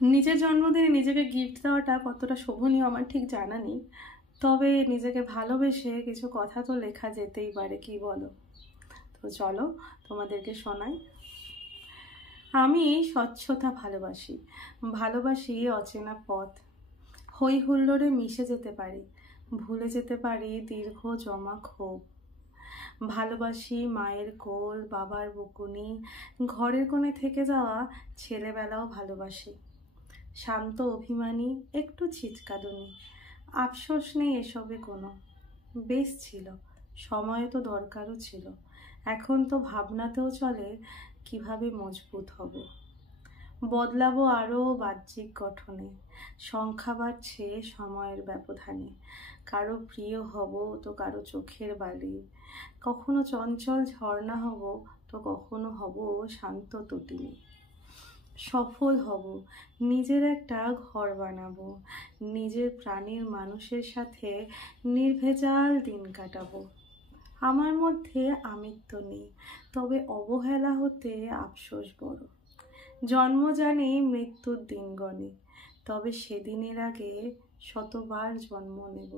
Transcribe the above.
নিজের জন্মদিনে নিজেকে গিফট দেওয়াটা কতটা শোভনীয় আমার ঠিক জানা নেই, তবে নিজেকে ভালোবেসে কিছু কথা তো লেখা যেতেই পারে, কি বলো? তো চলো তোমাদেরকে শোনাই। আমি স্বচ্ছতা ভালোবাসি, ভালোবাসি অচেনা পথ। হই হুল্লোড়ে মিশে যেতে পারি, ভুলে যেতে পারি দীর্ঘ জমা ক্ষোভ। ভালোবাসি মায়ের কোল, বাবার বকুনি, ঘরের কোণে থেকে যাওয়া ছেলেবেলাও ভালোবাসি। শান্ত অভিমানী, একটু ছিচকাদুনি, আফসোস নেই এসবে কোনো। বেশ ছিল, সময় তো দরকারও ছিল। এখন তো ভাবনাতেও চলে কিভাবে মজবুত হব। বদলাবো আরও বাহ্যিক গঠনে, সংখ্যা বাড়ছে সময়ের ব্যবধানে। কারো প্রিয় হব তো কারো চোখের বালি, কখনো চঞ্চল ঝর্ণা হব তো কখনো হব শান্ত তটিনী। সফল হব, নিজের একটা ঘর বানাবো, নিজের প্রাণের মানুষের সাথে নির্ভেজাল দিন কাটাবো। আমার মধ্যে আমিত্ব নেই, তবে অবহেলা হতে আফসোস বড়। জন্ম জানি মৃত্যুর দিন গণে, তবে সেদিনের আগে শতবার জন্ম নেব।